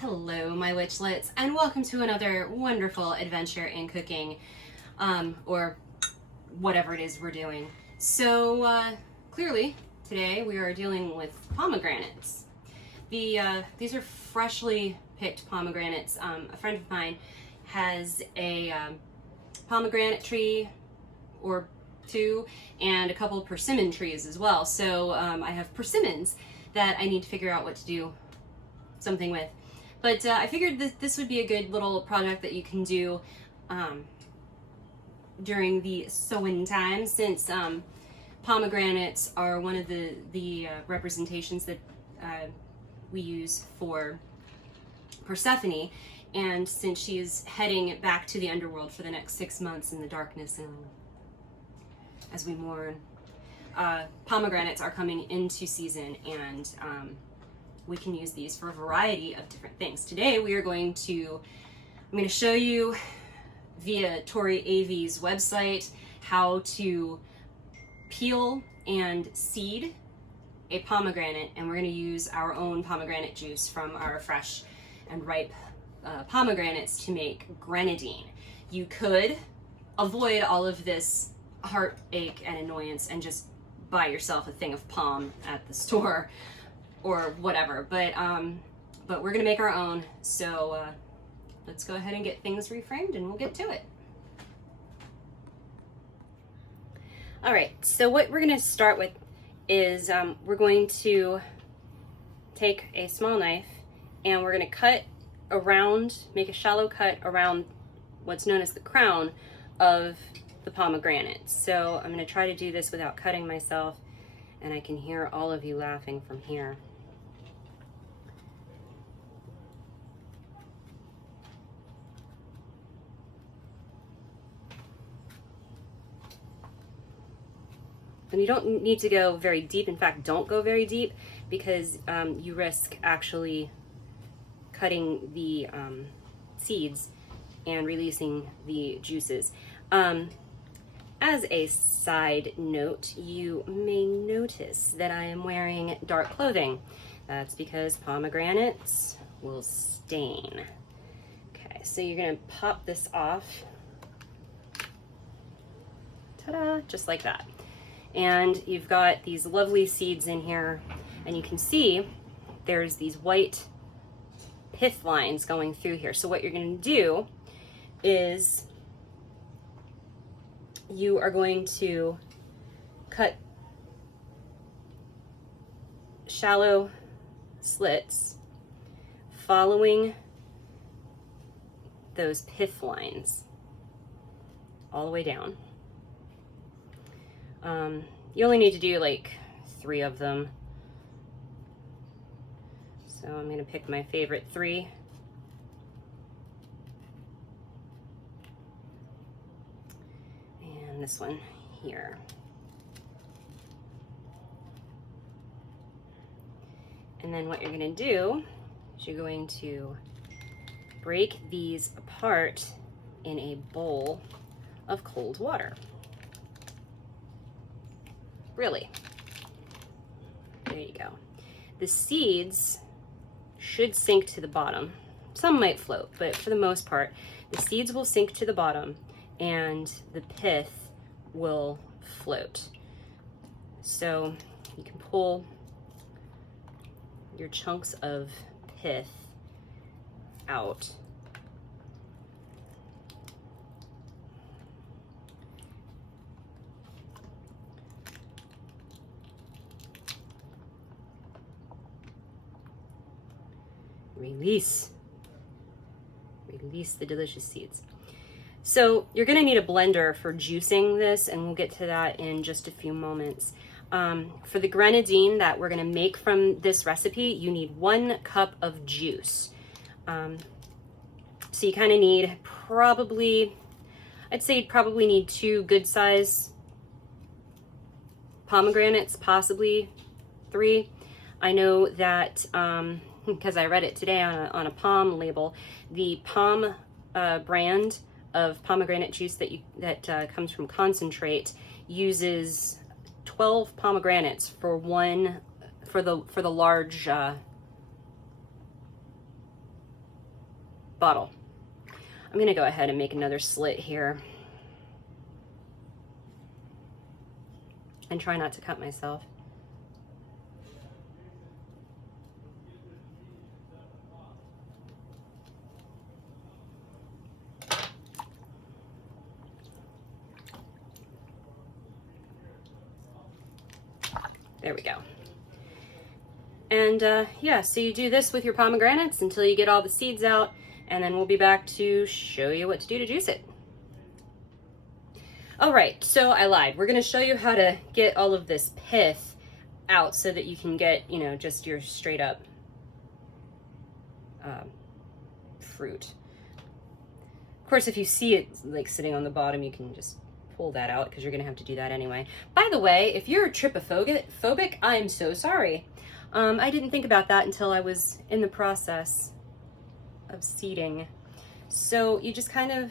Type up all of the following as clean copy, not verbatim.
Hello, my witchlets, and welcome to another wonderful adventure in cooking, or whatever it is we're doing. So, clearly, today we are dealing with pomegranates. These are freshly picked pomegranates. A friend of mine has a pomegranate tree or two and a couple of persimmon trees as well. So I have persimmons that I need to figure out what to do something with. But I figured that this would be a good little project that you can do during the sowing time, since pomegranates are one of the representations that we use for Persephone, and since she is heading back to the underworld for the next 6 months in the darkness, and as we mourn, pomegranates are coming into season, and we can use these for a variety of different things. Today I'm going to show you via Tori Avey's website how to peel and seed a pomegranate, and we're going to use our own pomegranate juice from our fresh and ripe pomegranates to make grenadine. You could avoid all of this heartache and annoyance and just buy yourself a thing of pom at the store or whatever, but we're gonna make our own, so let's go ahead and get things reframed and we'll get to it. All right, so what we're gonna start with is we're going to take a small knife and we're gonna cut around, make a shallow cut around what's known as the crown of the pomegranate. So I'm gonna try to do this without cutting myself, and I can hear all of you laughing from here. And you don't need to go very deep. In fact, don't go very deep, because you risk actually cutting the seeds and releasing the juices. As a side note, you may notice that I am wearing dark clothing. That's because pomegranates will stain. Okay, so you're gonna pop this off. Ta-da, just like that. And you've got these lovely seeds in here, and you can see there's these white pith lines going through here. So what you're gonna do is you are going to cut shallow slits following those pith lines all the way down. You only need to do like 3 of them. So I'm going to pick my favorite 3. And this one here. And then what you're going to do is you're going to break these apart in a bowl of cold water. Really. There you go. The seeds should sink to the bottom. Some might float, but for the most part, the seeds will sink to the bottom and the pith will float. So you can pull your chunks of pith out. Release the delicious seeds. So you're going to need a blender for juicing this, and we'll get to that in just a few moments. For the grenadine that we're going to make from this recipe, you need 1 cup of juice. So you kind of need I'd say you'd probably need 2 good size pomegranates, possibly 3. I know that because I read it today on a POM label, the POM brand of pomegranate juice that comes from concentrate uses 12 pomegranates for the large bottle. I'm gonna go ahead and make another slit here. And try not to cut myself. There we go. And yeah, so you do this with your pomegranates until you get all the seeds out, and then we'll be back to show you what to do to juice it. All right, so I lied. We're gonna show you how to get all of this pith out so that you can get, you know, just your straight up fruit. Of course, if you see it like sitting on the bottom, you can just pull that out because you're gonna have to do that anyway. By the way, if you're trypophobic, I'm so sorry. I didn't think about that until I was in the process of seeding. So you just kind of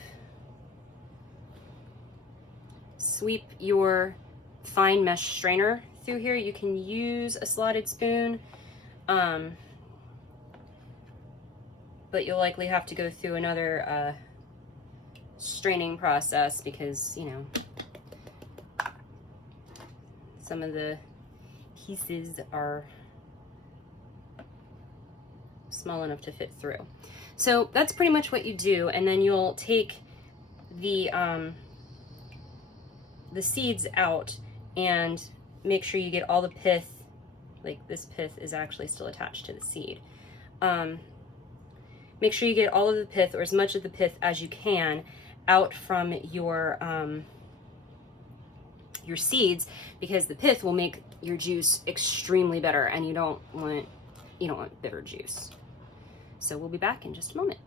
sweep your fine mesh strainer through here. You can use a slotted spoon, but you'll likely have to go through another straining process because, you know, some of the pieces are small enough to fit through. So that's pretty much what you do, and then you'll take the seeds out and make sure you get all the pith, like this pith is actually still attached to the seed. Make sure you get all of the pith, or as much of the pith as you can, out from your seeds, because the pith will make your juice extremely bitter, and you don't want bitter juice. So we'll be back in just a moment.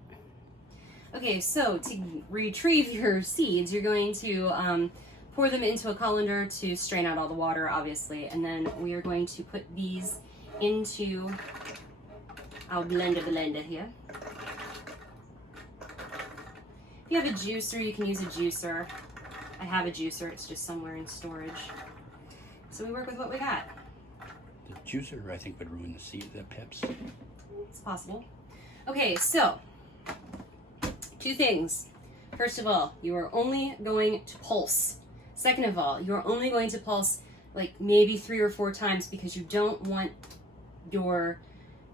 Okay, so to retrieve your seeds, you're going to pour them into a colander to strain out all the water, obviously, and then we are going to put these into our blender here. If you have a juicer, you can use a juicer. I have a juicer, it's just somewhere in storage. So we work with what we got. The juicer, I think, would ruin the pips. It's possible. Okay, so 2 things. First of all, you are only going to pulse. Second of all, you are only going to pulse like maybe 3 or 4 times because you don't want your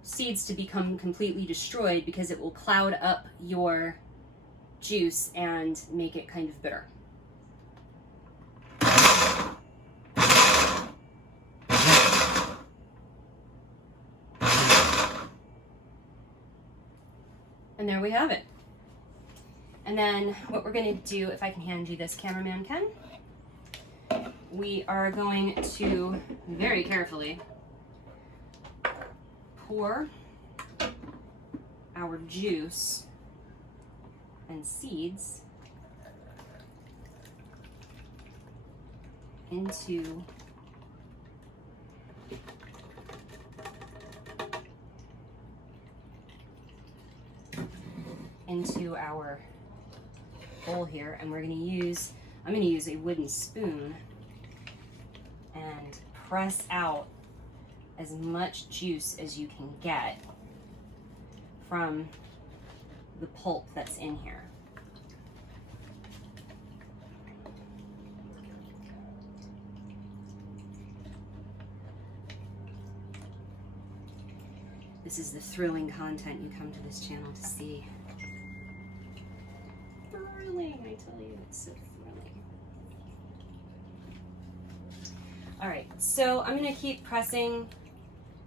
seeds to become completely destroyed, because it will cloud up your juice and make it kind of bitter. And there we have it. And then what we're going to do, if I can hand you this, Cameraman Ken, we are going to very carefully pour our juice and seeds into our bowl here, and I'm going to use a wooden spoon and press out as much juice as you can get from the pulp that's in here. This is the thrilling content you come to this channel to see. Thrilling, I tell you, it's so thrilling. All right, so I'm gonna keep pressing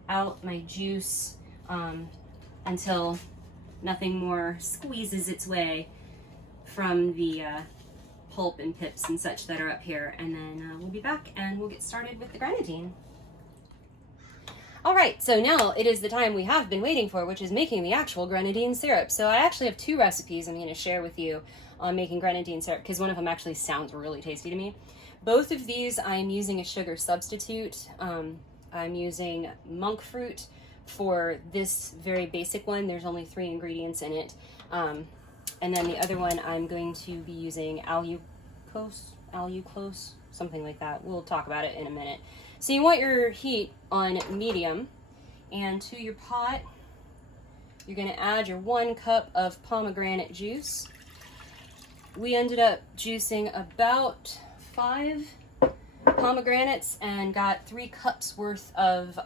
out my juice until nothing more squeezes its way from the pulp and pips and such that are up here, and then we'll be back and we'll get started with the grenadine. All right, so now it is the time we have been waiting for, which is making the actual grenadine syrup. So I actually have 2 recipes I'm going to share with you on making grenadine syrup, because one of them actually sounds really tasty to me. Both of these I'm using a sugar substitute. I'm using Monkfruit for this very basic one. There's only 3 ingredients in it. And then the other one I'm going to be using Allulose, something like that. We'll talk about it in a minute. So you want your heat on medium, and to your pot, you're going to add your 1 cup of pomegranate juice. We ended up juicing about 5 pomegranates and got 3 cups worth of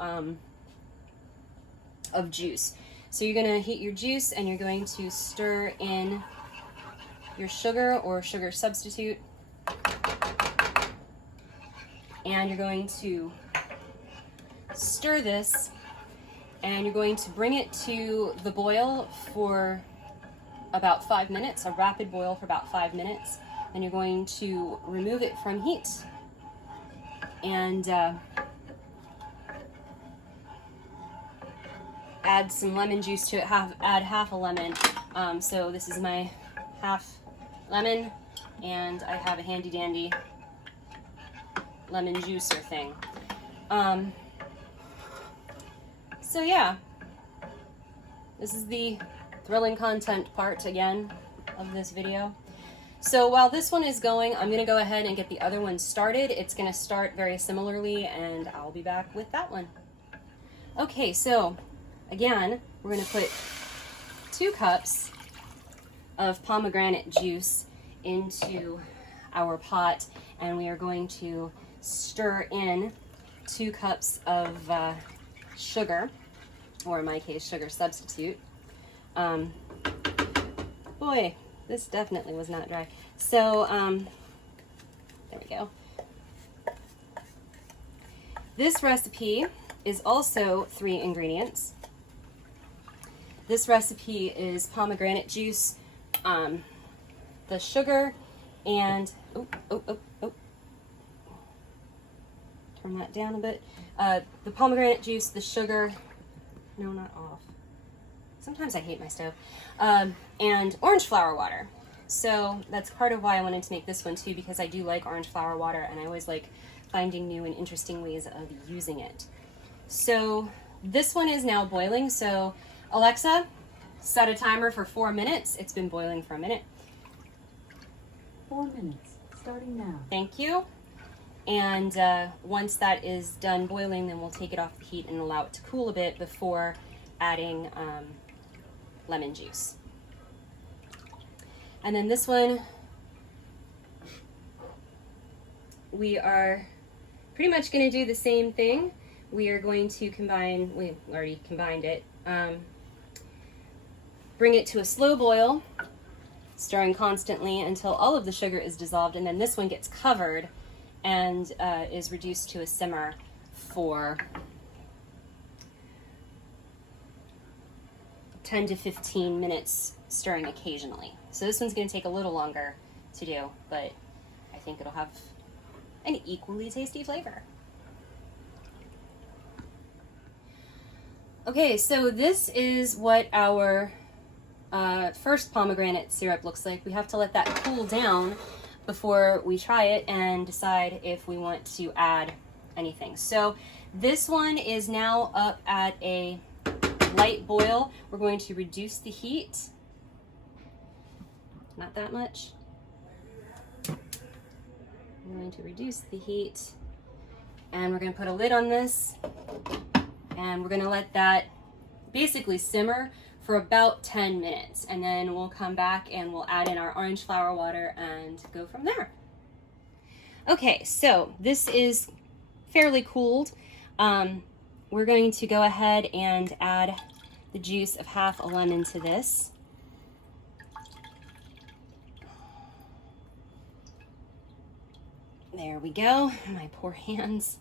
juice. So you're going to heat your juice and you're going to stir in your sugar or sugar substitute. And you're going to stir this and you're going to bring it to the boil for about 5 minutes, a rapid boil for about 5 minutes. And you're going to remove it from heat and add some lemon juice to it, add half a lemon. So this is my half lemon, and I have a handy dandy lemon juicer thing. So yeah, this is the thrilling content part again of this video. So while this one is going, I'm gonna go ahead and get the other one started. It's gonna start very similarly and I'll be back with that one. Okay, so again, we're gonna put 2 cups of pomegranate juice into our pot, and we are going to stir in 2 cups of sugar, or in my case, sugar substitute. Boy, this definitely was not dry. So, there we go. This recipe is also 3 ingredients. This recipe is pomegranate juice, the sugar, and turn that down a bit. The pomegranate juice, the sugar, no, not off. Sometimes I hate my stove. And orange flower water. So that's part of why I wanted to make this one too, because I do like orange flower water and I always like finding new and interesting ways of using it. So this one is now boiling. So Alexa, set a timer for 4 minutes. It's been boiling for a minute. 4 minutes, starting now. Thank you. And once that is done boiling, then we'll take it off the heat and allow it to cool a bit before adding lemon juice. And then this one, we are pretty much going to do the same thing. We are going to combine, we already combined it, bring it to a slow boil, stirring constantly until all of the sugar is dissolved, and then this one gets covered and is reduced to a simmer for 10 to 15 minutes, stirring occasionally. So this one's going to take a little longer to do, but I think it'll have an equally tasty flavor. Okay, so this is what our first pomegranate syrup looks like. We have to let that cool down before we try it and decide if we want to add anything. So this one is now up at a light boil. We're going to reduce the heat. Not that much. I'm going to reduce the heat and we're going to put a lid on this and we're going to let that basically simmer for about 10 minutes, and then we'll come back and we'll add in our orange flower water and go from there. Okay, so this is fairly cooled. We're going to go ahead and add the juice of half a lemon to this. There we go, my poor hands.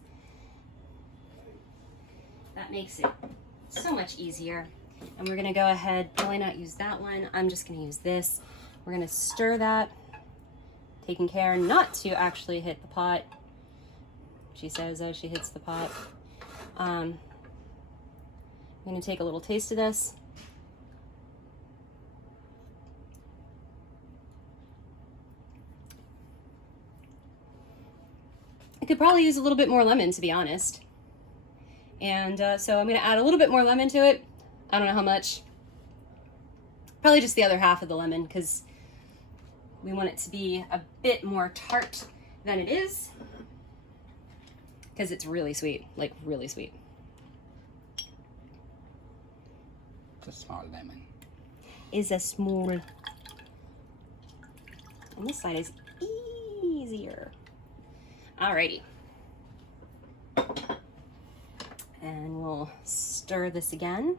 That makes it so much easier. And we're gonna go ahead, probably not use that one, I'm just gonna use this. We're gonna stir that, taking care not to actually hit the pot. She says as she hits the pot. I'm gonna take a little taste of this. I could probably use a little bit more lemon, to be honest. And so I'm gonna add a little bit more lemon to it. I don't know how much. Probably just the other half of the lemon, because we want it to be a bit more tart than it is, because it's really sweet, like really sweet. It's a small lemon. Is a small. And this side is easier. Alrighty. And we'll stir this again.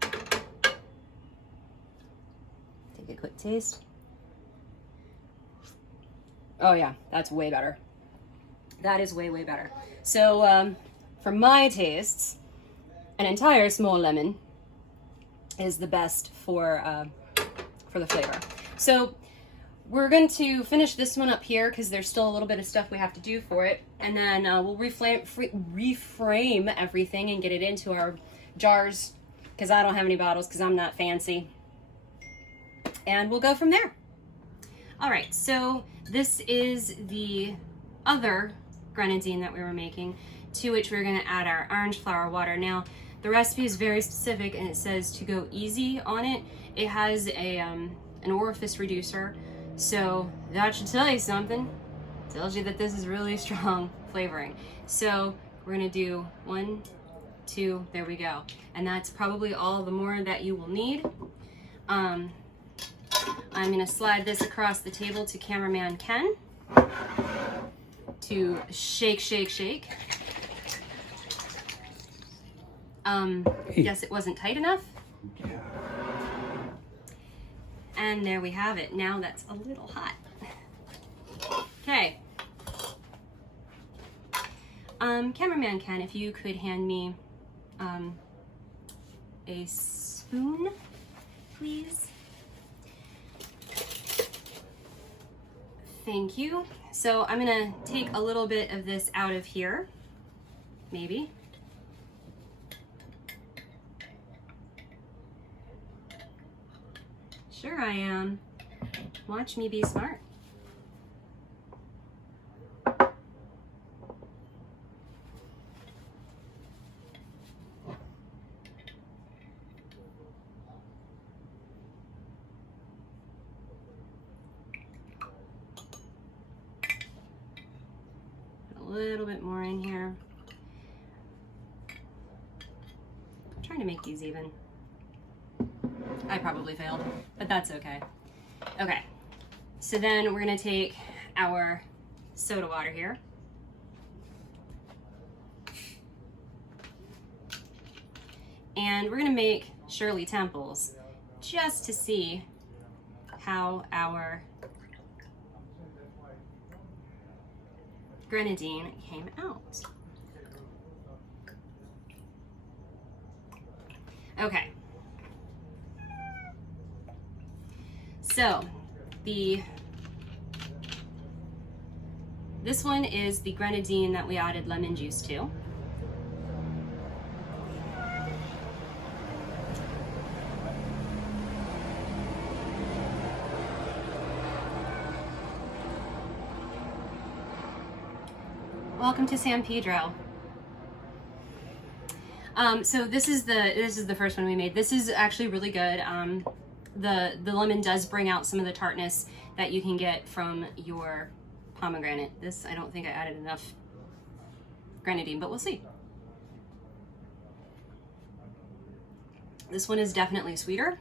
Take a quick taste. Oh yeah, that's way better. That is way, way better. So for my tastes, an entire small lemon is the best for the flavor. So we're going to finish this one up here because there's still a little bit of stuff we have to do for it. And then we'll reframe everything and get it into our jars because I don't have any bottles because I'm not fancy. And we'll go from there. All right, so this is the other grenadine that we were making, to which we're going to add our orange flower water. Now, the recipe is very specific and it says to go easy on it. It has a an orifice reducer, so that should tell you something. It tells you that this is really strong flavoring. So we're going to do 1, 2, there we go. And that's probably all the more that you will need. I'm going to slide this across the table to Cameraman Ken to shake, shake, shake. Yes, it wasn't tight enough. Yeah. And there we have it. Now that's a little hot. Okay. Cameraman Ken, if you could hand me a spoon, please. Thank you. So I'm gonna take a little bit of this out of here, maybe. Sure I am. Watch me be smart. A little bit more in here. I'm trying to make these even. I probably failed, but that's okay. Okay, so then we're gonna take our soda water here. And we're gonna make Shirley Temples just to see how our grenadine came out. Okay. So this one is the grenadine that we added lemon juice to. Welcome to San Pedro. So this is the first one we made. This is actually really good. The lemon does bring out some of the tartness that you can get from your pomegranate. This, I don't think I added enough grenadine, but we'll see. This one is definitely sweeter.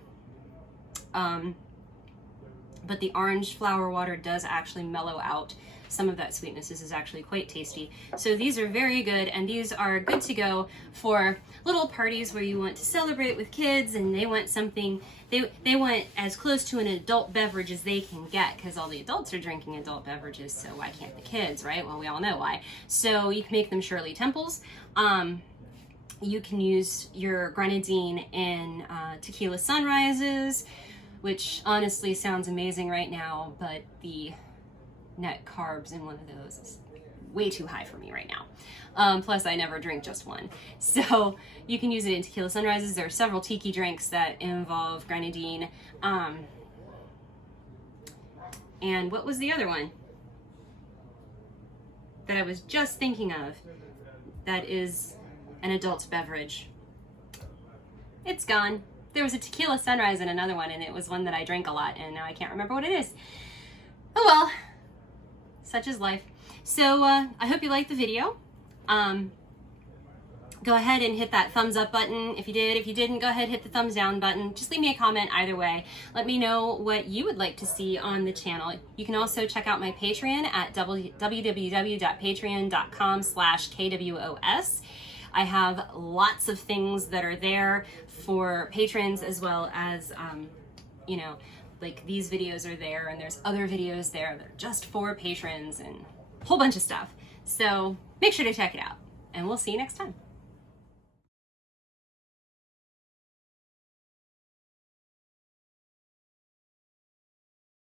But the orange flower water does actually mellow out some of that sweetness. This is actually quite tasty. So these are very good, and these are good to go for little parties where you want to celebrate with kids and they want something, they want as close to an adult beverage as they can get, because all the adults are drinking adult beverages, so why can't the kids, right? Well, we all know why. So you can make them Shirley Temples. You can use your grenadine in tequila sunrises, which honestly sounds amazing right now, but the net carbs in one of those is way too high for me right now. Plus I never drink just one. So you can use it in tequila sunrises. There are several tiki drinks that involve grenadine. And what was the other one that I was just thinking of that is an adult beverage? It's gone. There was a tequila sunrise and another one, and it was one that I drank a lot, and now I can't remember what it is. Oh well, such is life. So I hope you liked the video. go ahead and hit that thumbs up button if you did. If you didn't, go ahead and hit the thumbs down button. Just leave me a comment either way. Let me know what you would like to see on the channel. You can also check out my Patreon at www.patreon.com/KWOS. I have lots of things that are there for patrons, as well as, you know, like these videos are there, and there's other videos there that are just for patrons and a whole bunch of stuff. So make sure to check it out, and we'll see you next time.